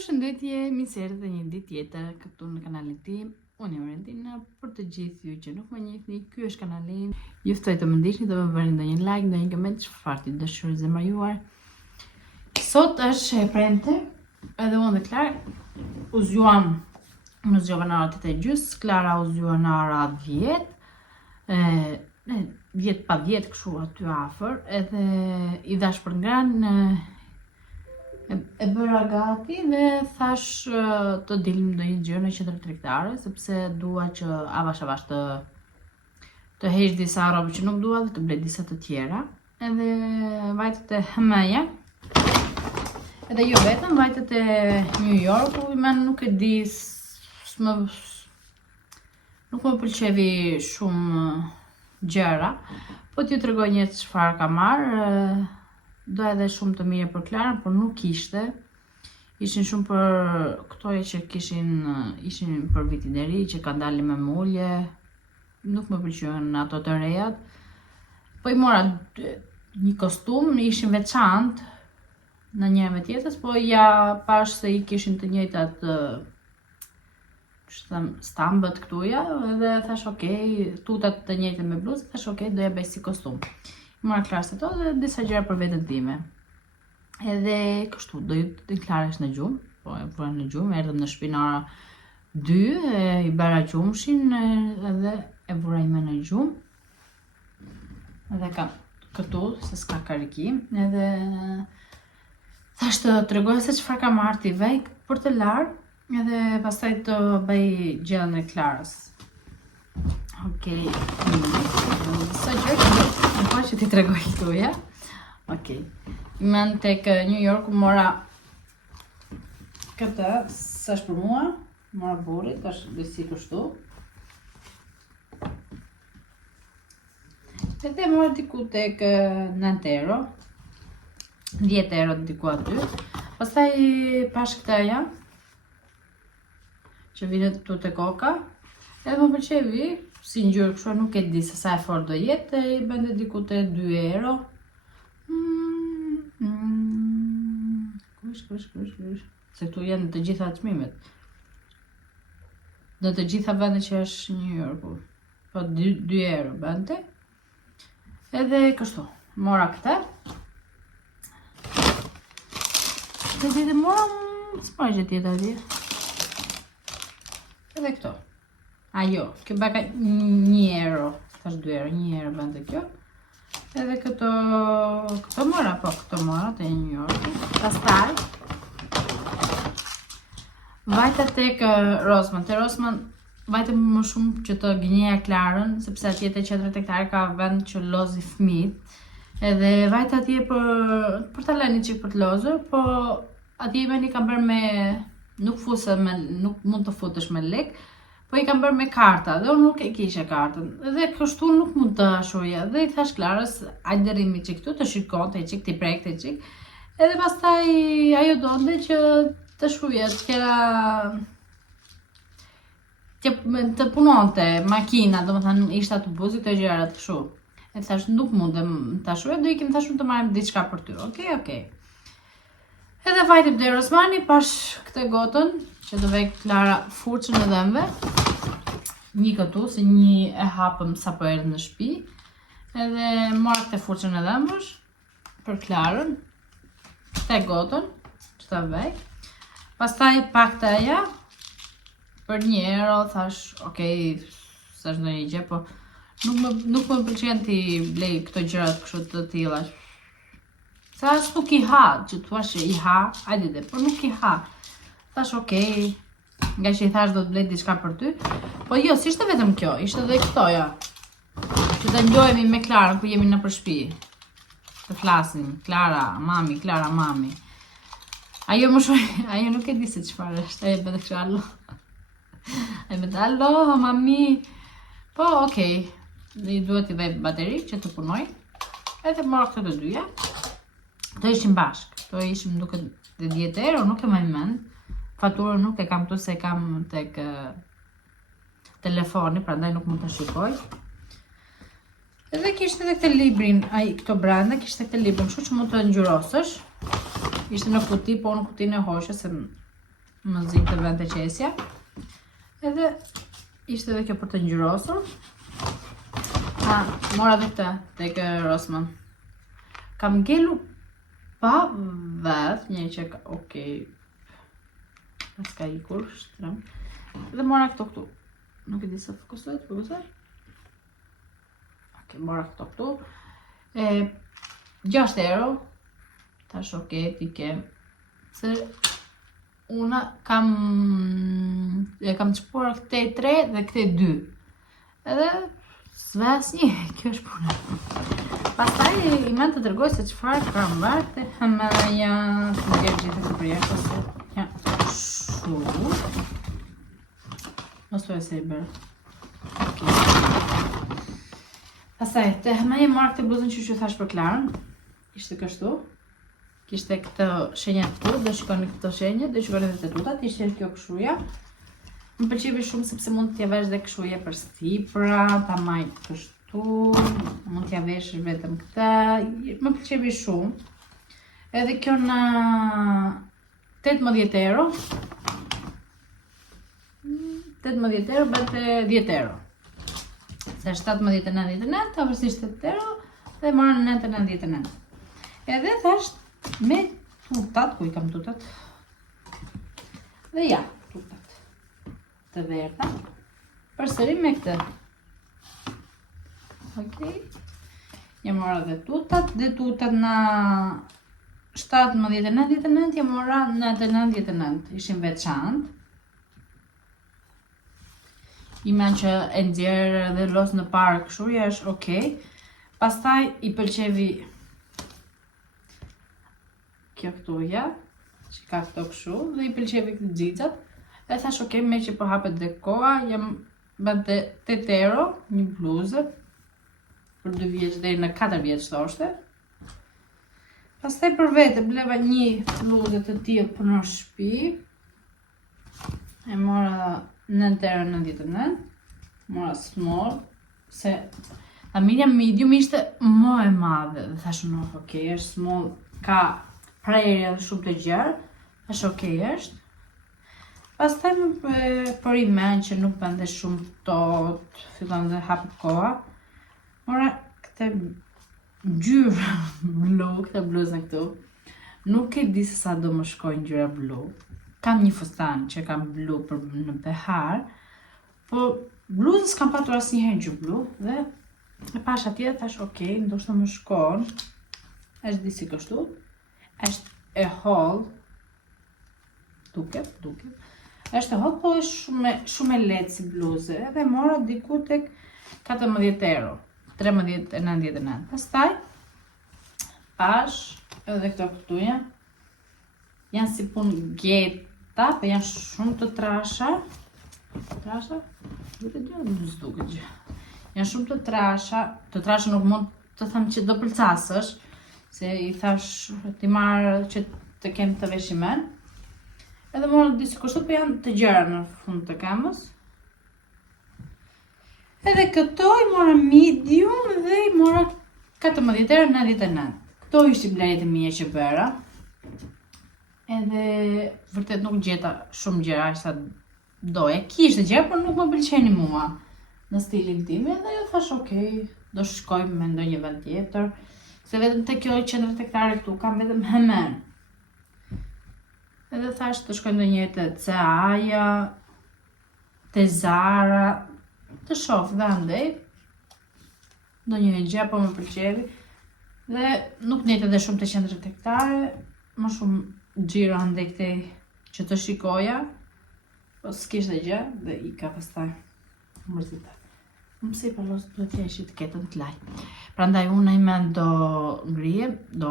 Përshëndetje, mirëserë dhe një ditë tjetër këtu në kanalin tim. Unë jam Rentina, për të gjithë ju që nuk më njihni, ky është kanali. Ju ftoj të më ndiqni dhe më bëni ndonjë like, ndonjë koment, çfarë ti dëshironi zemëruar. Sot është e premte, edhe unë dhe Klara u zgjuam në orën 8:30, Klara u zgjuan në orën 10. 10 pa 10 kështu aty afër, edhe i dash për ngranë. E bëra gati dhe thash të dilim ndonjë gjë në qendër tregtare, sepse dua që avash të heq disa rroba që nuk dua dhe të blej disa të tjera. Edhe vajtet e HM-ja. Edhe jo vetëm vajtet e New Yorku, nuk e di, nuk më pëlqevi shumë gjëra, po t'ju tregoj një çfarë ka marrë. Do edhe shumë të mire për Klarën, por nuk ishte. Ishin shumë për këto që ishin për vitin e ri, që ka dalë me mulje. Nuk më pëlqyen ato të rejat. Po i mora një kostum, ishin veçantë në njëra me tjetrës, po ja pash se i kishin të njëjtat stambët këtuja, edhe thash okay, tutat të njëjta me bluzë, thash okay, do ja bëj si kostum. Mora Klarës ato dhe disa gjëra për veten time. Edhe kështu, do të Klara është në gjumë, po e vura në gjumë, erdhëm në shtëpi në ora 2, i bëra gjumshin edhe e vura ime në gjumë. Edhe kam këtu, se s'ka karikim, edhe thash të tregoj se çfarë ka marrë ti vej për të larë, edhe pastaj të bëj gjellën e Klarës. Okej, sa gjë që ti tregoj këtu, ja? Okej. Men tek New York mora këtë, s'është për mua, mora burrit, është si kështu. Edhe mora diku tek 9 euro, 10 euro diku aty. Pastaj pash këtaja, që vjen këtu te koka, edhe më pëlqevi, si ngjyrë kështu, nuk e di se sa e fort do jetë, i bënte diku te 2 euro. Kush. Se këtu janë të gjitha çmimet. Në të gjitha vendet që është New Yorku. Po 2 euro bënte. Edhe kështu, mora këtë. Edhe mora, s'mora gjë tjetër atje. Edhe këto. Ajo, kjo baka 1 euro, thash 2 euro, 1 euro bënte kjo. Edhe këto mora, po këto mora të New Yorku. Pastaj vajta tek Rossmann. Te Rossmann vajte më shumë që të gënjeja Klarën, sepse atje te qendra tregtare ka vend që lozi fëmijët. Edhe vajta atje për ta lënë çik për të lozur, po atje i kam bërë me nuk mund të futesh me lek. Po i kam bërë me karta, dhe unë nuk e kishe kartën, dhe kështu nuk mund të shuja, dhe i thash Klarës, ajde rrimi që këtu, të shikon, të t'i prekte qik, edhe pastaj ajo donte që të shuja, të punonte makina, do më thënë ishte autobusi të gjërat kështu. E thash nuk mundem të shuja, do ikim thash të marrim diçka për ty, okej. Edhe vajtëm te Rossmanni, pash këtë gotën, që do vej Klara furçën e dhëmbëve. Një këtu, se një e hapëm sa po erdhë në shtëpi. Edhe mora këtë furçën e dhëmbësh për Klarën. Këtë gotën, që ta vej. Pastaj pak të aja, për 1 euro, thash, okej, s'është ndonjë gjë, po nuk më pëlqen ti blej këto gjërat kështu të tilla. Sa as nuk i ha, që thua që i ha, hajde, por nuk i ha. Thash okej, nga që i thash do të blej diçka për ty. Po jo, si ishte vetëm kjo, ishte dhe këtoja. Që të ngjojemi me Klarën ku jemi në shtëpi. Të flasim, Klara, mami. Ajo më shumë, ajo nuk e di se çfarë është, ajo bëhet kështu allo. Ai më thë allo, mami. Po okej, i duhet i vej bateri që të punoj. Edhe mora këto të dyja. Këto ishim bashk, këto ishim duke 10 euro, nuk e më mend. Faturën nuk e kam tu se kam tek telefoni, prandaj nuk mund të shikoj. Edhe kishte edhe këtë librin, ai këto brenda kishte këtë librin, kështu që mund të ngjyrosësh. Ishte në kuti, po në kutinë e hoqës, se më zi të vend të qesja. Edhe ishte edhe kjo për të ngjyrosur. Mora dhe këtë tek Rossmann. Kam ngelu pa vedh, një që ka, okej, pas ka ikur, shtrëm. Dhe mora këtu. Nuk e di se fokusohet. Okej, mora këtu. 6 euro. Tash okej, ti kem. Se una kam çpuar këte 3 dhe këte 2. Edhe s'ves një, kjo është puna. Pastaj i mend të tregoj se çfarë kam marrë te Himalaya, të gjithë të përjashtë se ja shu. Mos thuaj se i bërë. Pastaj te Himalaya marrë këtë bluzën që thash për Klarën. Ishte kështu. Kishte këtë shenja këtu, do shikoni këtë shenjë, do shikoni edhe të tutat, ishte kjo këshuja. Më pëlqevi shumë sepse mund t'ja vesh dhe këshuja për sipra, ta maj kështu, mund t'ja vesh vetëm këta, më pëlqevi shumë. Edhe kjo në 18 euro. 18 euro bëte 10 euro. Se 17,99, ta vërsisht 8 euro dhe morën 9,99. Edhe thasht me tutat, ku i kam tutat? Dhe ja, tutat të verta, përsëri me këtë. Okej. Jam mora dhe tutat në 17,99, jam mora 9,99, ishin veçantë. I men që e nxjerrë dhe los në parë kështu, ja është okej. Pastaj i pëlqevi kjo këtuja, që ka këto kështu, dhe i pëlqevi këtë xixat. E thash okej, me që po hapet dhe koha, jam bënte 8 euro, një bluzë, për 2 vjeç deri në 4 vjeç thoshte. Pastaj për vete bleva një bluzë të tillë për në shtëpi. E mora 9,99 €, mora small, se familja medium ishte më e madhe, dhe thash no, okej, është small, ka prerje dhe shumë të gjerë, thash okej është. Pastaj për i men që nuk bënde shumë tot, fillon dhe hapet koha, mora këtë ngjyrë blu, këtë bluzën këtu, nuk e di se sa do më shkojnë ngjyra blu. Kam një fustan që kam blu për në behar, po bluzën s'kam patur asnjëherë ngjyrë blu, dhe e pash atje thash okej, ndoshta më shkon, është disi kështu, është e holl, duket, është e holl, po është shumë e lehtë si bluzë, edhe mora diku tek 14 euro, 13,99. Pastaj pash edhe këto këtuja, janë si punë geta, po janë shumë të trasha. Janë shumë të trasha nuk mund të them që do pëlcasësh, se i thash ti marr që të kem të veshimen. Edhe mora disi kështu, po janë të gjera në fund të kamës. Edhe këto i mora medium dhe i mora 14,99 €. Këto ishte blerjet e mia që bëra. Edhe vërtet nuk gjeta shumë gjëra sa doja. Kishte gjëra, por nuk më pëlqenin mua në stilin tim, edhe jo thash okej, do shkojmë me ndonjë vend tjetër. Se vetëm te kjo qendër tregtare këtu kam vetëm Hemen. Edhe thash të shkojmë ndonjëherë te CA-ja, te Zara, të shoh vende. Ndonjë gjë po më pëlqevi. Dhe nuk njete dhe shumë të qendër tregtare, më shumë xhiro ande këtej që të shikoja, po s'kishte gjë dhe i ka pastaj mërzita. Më pse pa los duhet të jesh etiketën të laj. Prandaj unë imen do ngrihem, do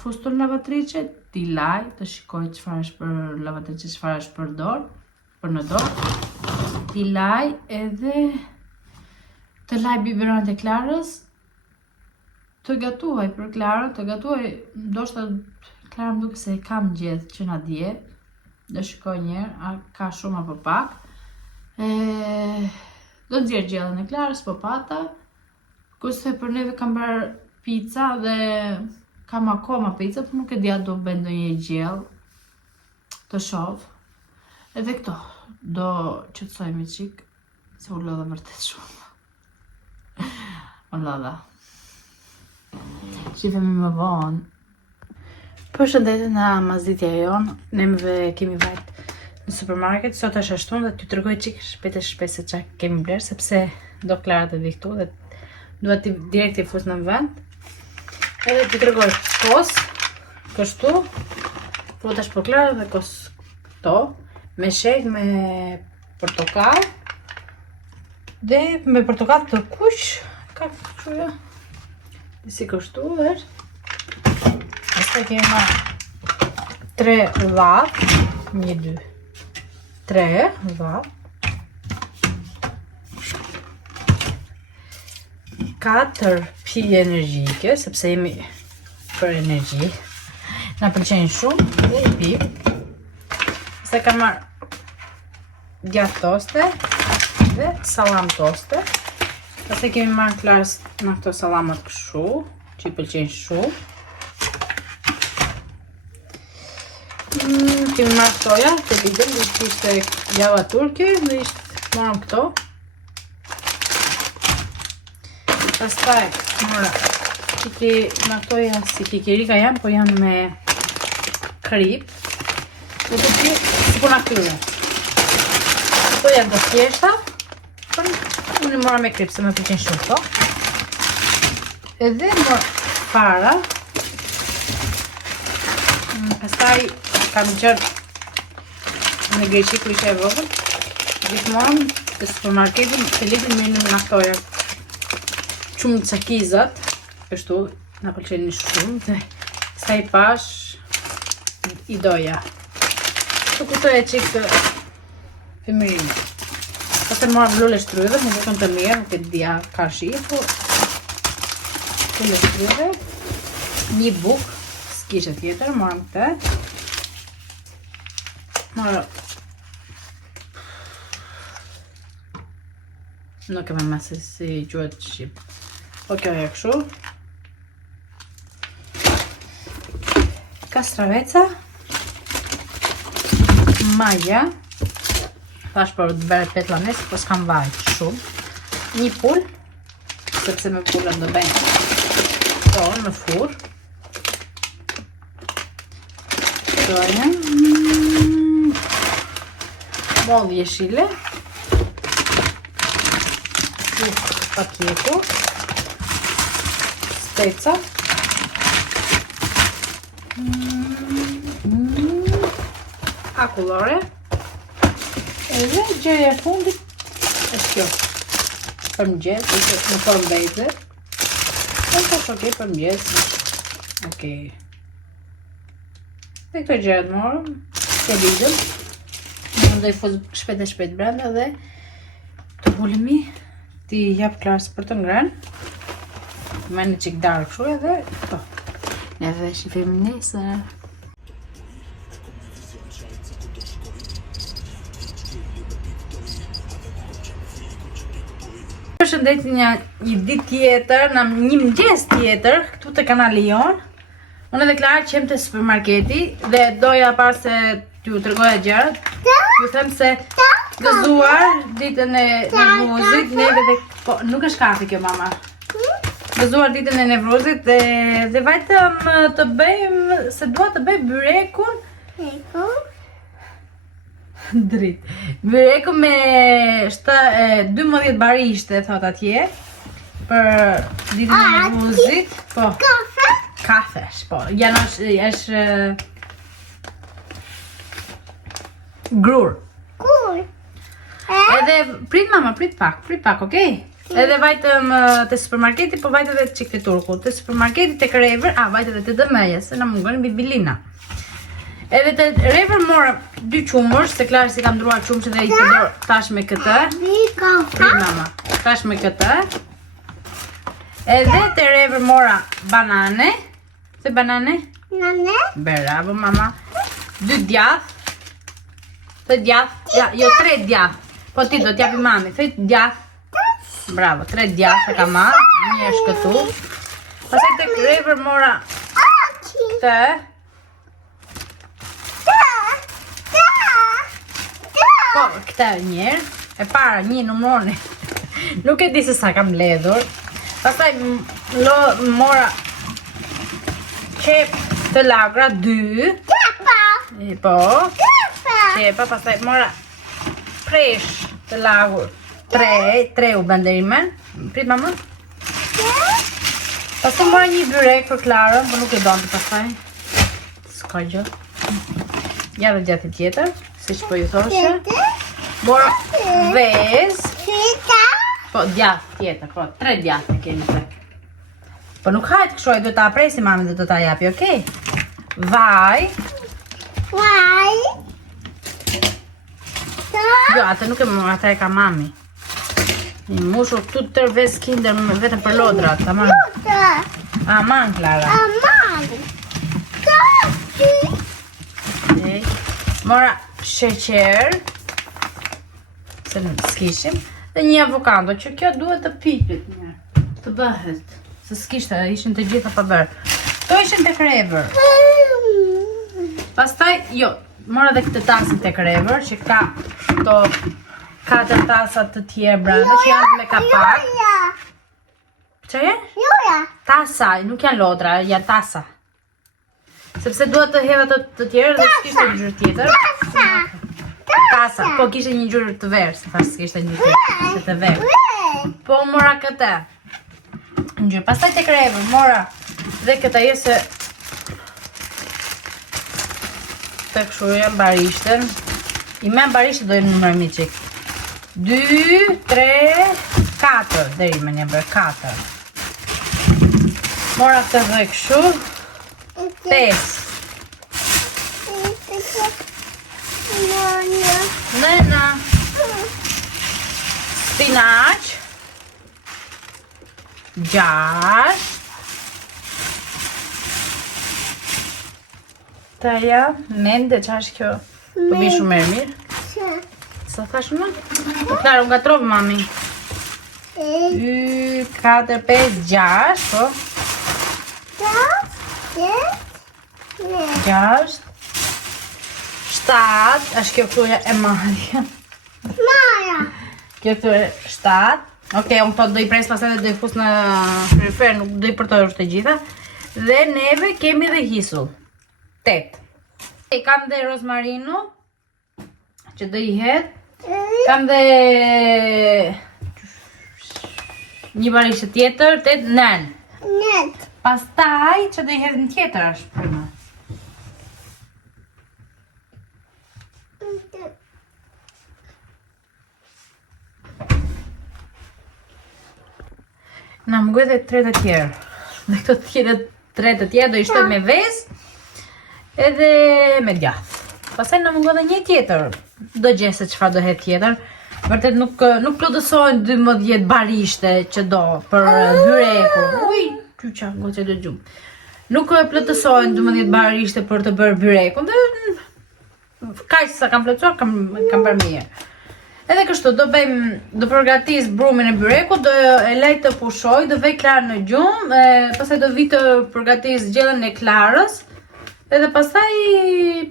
fustu në lavatrice, ti laj, të shikoj çfarë është për lavatrice, çfarë është për dorë, për në dorë. Ti laj edhe të laj biberonat e Klarës, të gatuaj për Klarën, të gatuaj, ndoshta Klara më duket se e kam gjetë që na dje, do shikoj njerë, a ka shumë apo pak. Do nxjerr gjellën e Klarës, po pata. Kurse për neve kam bërë pica dhe kam akoma pica, por nuk e di a do bëj ndonjë gjellë të shoh. Edhe këto, do qëtësojmë i qik, se u lodha vërtet shumë. U lodha. Shifemi më vonë. Përshëndetje nga mazitja jonë, neve kemi vajt në supermarket, sot është ashtun dhe t'ju tërgoj qik shpejt se qa kemi blerë, sepse do Klara të vi këtu dhe duhet t'i direkt i fus në vend. Edhe t'ju tërgoj kos, kështu, frutash për Klara dhe kos këto, me shek, me portokall, dhe me portokall të kuq, ka kështu jo, si kështu dhe. Asta kemi marrë 3 dhat, 1, 2, 3 dhat, 4 pije energjike, sepse jemi për energji, na pëlqejnë shumë dhe i pim. Asta kam marrë djath toste dhe salam toste. Asta kemi marrë Klarës në këto salamat kështu, që i pëlqejnë shumë. Kemi marrë këtoja, të lidem, dhe ishte java turke, dhe ishte marrëm këto. Pastaj, mora, në këtoja si kikirika janë, po janë me krip. Dhe të ti, si puna këtyre. Këto janë të thjeshta, por unë mora me krip, se me pëlqen shumë këto. Edhe mora para. Pastaj, kam qërë në Greqi ku ishe e vogël, gjithmonë të supermarketin të lidin me në këtoja qumë cakizat, kështu na pëlqeni shumë dhe sa i pash i doja. Të kutoja qik të femirinë. Pastaj mora vlulle shtrydhe, më dukën të mirë, nuk e dhja ka shi, po vlulle shtrydhe, një buk, s'kishe tjetër, moram këtë. Mora, nuk e me masi si gjuhet shqip. Po kjo e këshu. Kastraveca. Maja. Thash për të bere 5 lanes, po s'kam vajt shumë. Një pull, sepse me pullën do bëjnë to në fur. Këtojnë. Moll jeshile. Paketu. Speca. Akullore. Edhe gjëja e fundit është kjo. Për mëngjes, në formë bejze. Edhe është okej për mëngjes. Okej. Dhe këto gjëra të morëm, të lidëm. Në do i fuz shpejt brenda dhe të hulemi, ti jap Klarës për të ngrënë. Me një qik darë këshu edhe këto. Neve shifemi nesër. Përshëndet një ditë tjetër, në një mëngjes tjetër, këtu të kanali jonë. Unë edhe Klarë qem të supermarketi dhe doja parë se t'ju tërgoja gjërat. Ju them se gëzuar ditën e Nevruzit, neve dhe... Po, nuk është kafe kjo, mama. Gëzuar ditën e Nevruzit dhe vajtëm të bëjmë, se dua të bëj byrekun. Drit. Byrekun me 12 barishte, thot atje. Për ditën e Nevruzit. Po. Kafesh, po. Janë është... Grur. Edhe prit mama, prit pak, okej? Edhe vajtëm të supermarketi, po vajtë edhe të qik të turku. Të supermarketi të Rever, vajtë edhe të dëmeje, se në mungën bibilina. Edhe të Rever mora 2 qumër, se Klarë si kam ndruar qumë që dhe i përdor tash me këtë. Prit mama, tash me këtë. Edhe të Rever mora banane. Se banane? Bravo mama. 2 djath. Të djath, jo 3 djath. Po ti do t'japi mami, thëjt djath. Bravo, 3 djath e ka marrë. Një është këtu. Pastaj të Rever mora të Po, këta njerë. E para, një numroni. Nuk e di se sa kam ledhur. Pastaj mora qep të lagra 2. Po. Qepa, pastaj mora presh të lagur 3 u banderime. Prit mama. Pastaj mora një byrek për Klarën, po nuk e donte pastaj. S'ka gjë. Ja dhe gjatë tjetër, siç po ju thoshe. Mora vez. Po, djatë tjetër, po, 3 djatë kemi të. Po nuk hajtë këshoj, do ta apresi mami dhe do ta japi, okej? Vaj. Jo, atë nuk e më, atë e ka mami. Një mushur këtu tër vez kinder vetëm për lodrat, tamam. Aman, Klara. Mora sheqer. Se në s'kishim. Dhe një avokado, që kjo duhet të pipit një. Të bëhet. Se s'kishte, ishin të gjitha pa bërë. To ishin të krever. Pastaj, jo, mora dhe këtë tasin të krever, që ka këto 4 tasat të tjerë brenda, që janë me kapak. Që je? Tasa, nuk janë lodra, janë tasa. Sepse duhet të hedha të tjerë dhe s'kishte një gjyrë tjetër. Tasa, po kishte një gjyrë të verë, se pas s'kishte një gjyrë të verë. Po mora këtë ngjyrë. Pastaj tek krevën mora dhe këtë jesë tek shuja barishten. I me barishte do i numër miqik. 2, 3, 4 deri më një bërë 4. Mora këtë dhe këshu 5. Nëna. Spinaq. 6. Taja, mende qa është kjo? Po mi shumë mirë. Sa thash më? Po Klara, unë gatrovë mami. 2, 4, 5, 6, po. 6. 7, është kjo këtuja e Marja. Kjo këtu e 7. Okej, unë po do i pres pasaj dhe do i fus në frigider, nuk do i përtojrë të gjitha. Dhe neve kemi dhe hisull. 8. Kam dhe rozmarinu, që do i hedh. Kam dhe një barishtë tjetër, 8 nën. Pastaj, që do i hedh në tjetër është prima. Na më gëjë dhe 3 të tjerë. Dhe këto 3 të tjerë do i shtoj me vezë edhe me djathë. Pastaj na më gëjë dhe një tjetër. Do gjesë se çfarë do het tjetër. Vërtet nuk plotësojnë 12 barishte që do për byreku. Uj, qyqa, goqe do gjumë. Nuk plotësojnë 12 barishte për të bërë byreku. Dhe kaq sa kam plotësuar, kam bërë mirë. Edhe kështu, do përgatis brumin e byreku, do e lej të pushoj, do vej Klarë në gjumë, pastaj do vi të përgatis gjellën e Klarës, edhe pastaj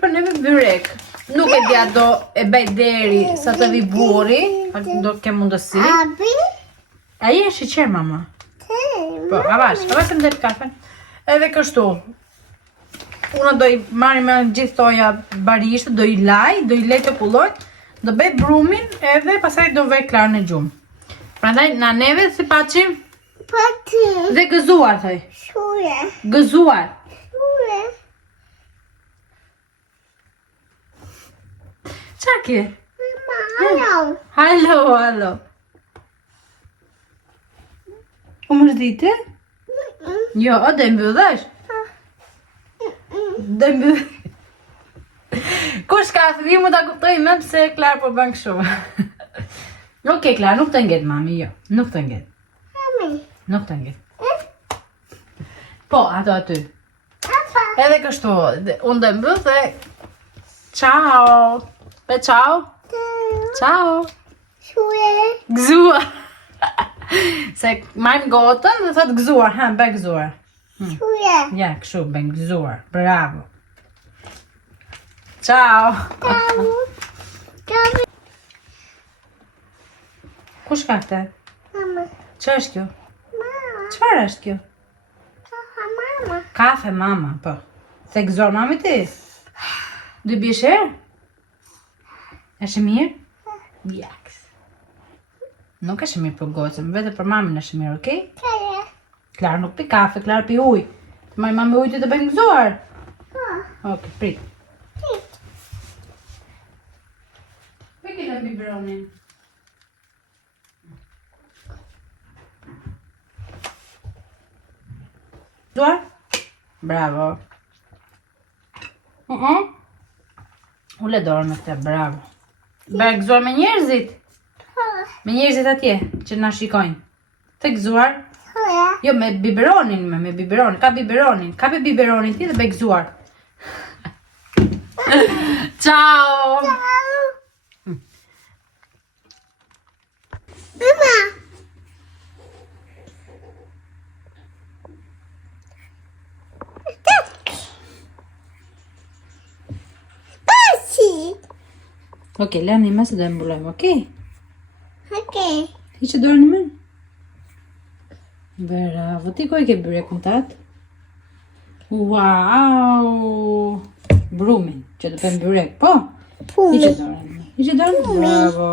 për neve byrek. Nuk e dja do e bej deri sa të vi buri, do ke mundësi. Aji e sheqer, mama? Po, avash e më del kafen. Edhe kështu, una do i marri me gjithë toja barishtë, do i lej të pullojt, do bëj brumin edhe pasaj do vej Klarë në gjumë. Prandaj na neve si paqim dhe gëzuar thoj. Gëzuar. Qa ke? Halo. U më shdite? Jo, do i mbydhesh? Do i mbydhesh? Kush ka thëvi mu ta kuptoj me pse Klarë po bën kështu. Okej, Klarë, nuk të nget, mami, jo. Nuk të nget. Nuk të nget. Po, ato aty. Edhe kështu, unë do mbyll dhe ciao. Pe ciao. Ciao. Gëzuar. Se majmë gotën dhe thot gëzuar, be gëzuar. Ja, kështu, be gëzuar. Bravo. Ciao. kush ka këtë? Mama. Çfarë është kjo? Mama. Çfarë është kjo? Mama. Kafe mama, po. Se gëzor mami ti? Dy bjesher? Është mirë? Jaks. Nuk është mirë për gocën, vetë për mamin është mirë, okej? Kaya. Klar nuk pi kafe, klar pi ujë. Të maj mami ujë të bëjnë gëzuar. Okej, prit. Peki të biberonin. Gëzuar? Bravo. Ule dorën në këtë, bravo. Bërë gëzuar me njerëzit. Me njerëzit atje, që na shikojnë. Të gëzuar. Kaya. Jo, me biberonin, me biberonin. Ka biberonin. Ka pe biberonin ti dhe be gëzuar. Ciao! Mama. Pasi. Okej, lani më se do e mbulojmë, okej? Okay. Hiqe dorën më. Bravo, ti ku e ke byrekun tat? Wow! Brumin, që të pëm byrek, po? Hiqe dorën më. Hiqe dorën, bravo.